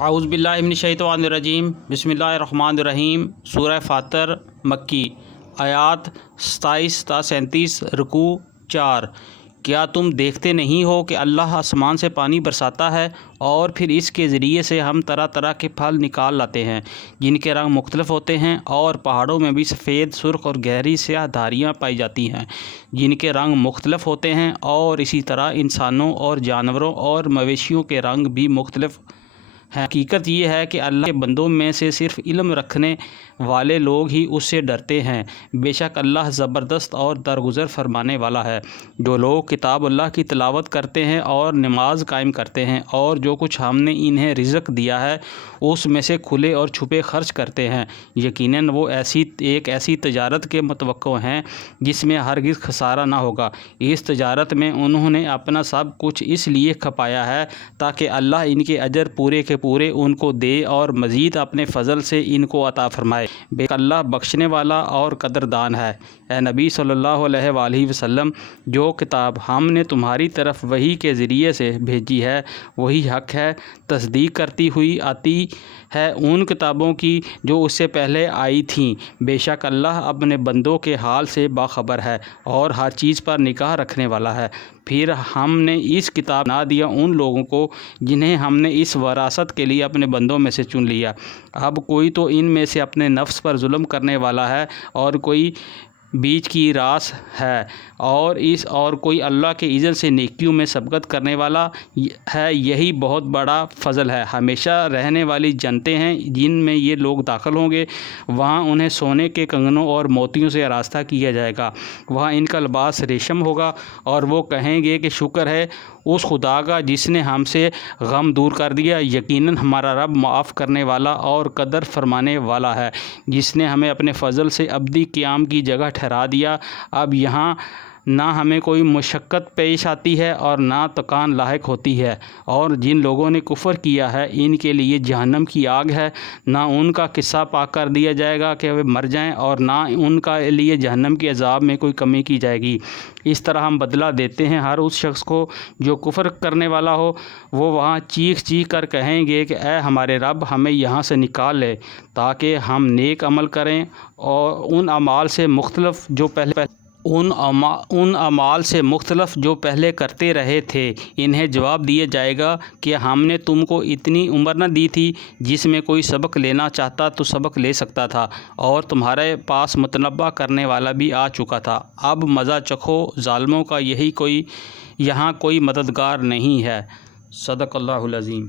اعوذ باللہ من الشیطان الرجیم بسم اللہ الرحمن الرحیم۔ سورہ فاطر مکی، آیات 27 تا 37، رکوع 4۔ کیا تم دیکھتے نہیں ہو کہ اللہ آسمان سے پانی برساتا ہے اور پھر اس کے ذریعے سے ہم طرح طرح کے پھل نکال لاتے ہیں جن کے رنگ مختلف ہوتے ہیں، اور پہاڑوں میں بھی سفید، سرخ اور گہری سیاہ دھاریاں پائی جاتی ہیں جن کے رنگ مختلف ہوتے ہیں، اور اسی طرح انسانوں اور جانوروں اور مویشیوں کے رنگ بھی مختلف ہیں۔ حقیقت یہ ہے کہ اللہ کے بندوں میں سے صرف علم رکھنے والے لوگ ہی اس سے ڈرتے ہیں۔ بے شک اللہ زبردست اور درگزر فرمانے والا ہے۔ جو لوگ کتاب اللہ کی تلاوت کرتے ہیں اور نماز قائم کرتے ہیں، اور جو کچھ ہم نے انہیں رزق دیا ہے اس میں سے کھلے اور چھپے خرچ کرتے ہیں، یقیناً وہ ایک ایسی تجارت کے متوقع ہیں جس میں ہرگز خسارہ نہ ہوگا۔ اس تجارت میں انہوں نے اپنا سب کچھ اس لیے کھپایا ہے تاکہ اللہ ان کے اجر پورے کے پورے ان کو دے اور مزید اپنے فضل سے ان کو عطا فرمائے۔ بے شک اللہ بخشنے والا اور قدردان ہے۔ اے نبی صلی اللہ علیہ وآلہ وسلم، جو کتاب ہم نے تمہاری طرف وحی کے ذریعے سے بھیجی ہے وہی حق ہے، تصدیق کرتی ہوئی آتی ہے ان کتابوں کی جو اس سے پہلے آئی تھیں۔ بے شک اللہ اپنے بندوں کے حال سے باخبر ہے اور ہر چیز پر نگاہ رکھنے والا ہے۔ پھر ہم نے اس کتاب نہ دیا ان لوگوں کو جنہیں ہم نے اس وراثت کے لیے اپنے بندوں میں سے چن لیا۔ اب کوئی تو ان میں سے اپنے نفس پر ظلم کرنے والا ہے اور کوئی بیچ کی راس ہے، اور کوئی اللہ کے اذن سے نیکیوں میں سبقت کرنے والا ہے۔ یہی بہت بڑا فضل ہے۔ ہمیشہ رہنے والی جنتیں ہیں جن میں یہ لوگ داخل ہوں گے، وہاں انہیں سونے کے کنگنوں اور موتیوں سے آراستہ کیا جائے گا، وہاں ان کا لباس ریشم ہوگا، اور وہ کہیں گے کہ شکر ہے اس خدا کا جس نے ہم سے غم دور کر دیا۔ یقیناً ہمارا رب معاف کرنے والا اور قدر فرمانے والا ہے، جس نے ہمیں اپنے فضل سے ابدی قیام کی جگہ ٹھہرا دیا۔ اب یہاں نہ ہمیں کوئی مشقت پیش آتی ہے اور نہ تکان لاحق ہوتی ہے، اور جن لوگوں نے کفر کیا ہے ان کے لیے جہنم کی آگ ہے، نہ ان کا قصہ پاک کر دیا جائے گا کہ وہ مر جائیں، اور نہ ان کا لیے جہنم کے عذاب میں کوئی کمی کی جائے گی۔ اس طرح ہم بدلہ دیتے ہیں ہر اس شخص کو جو کفر کرنے والا ہو۔ وہ وہاں چیخ چیخ کر کہیں گے کہ اے ہمارے رب، ہمیں یہاں سے نکال لے تاکہ ہم نیک عمل کریں اور ان اعمال سے مختلف جو پہلے کرتے رہے تھے۔ انہیں جواب دیا جائے گا کہ ہم نے تم کو اتنی عمر نہ دی تھی جس میں کوئی سبق لینا چاہتا تو سبق لے سکتا تھا، اور تمہارے پاس متنبہ کرنے والا بھی آ چکا تھا۔ اب مزہ چکھو، ظالموں کا یہاں کوئی مددگار نہیں ہے۔ صدق اللہ العظیم۔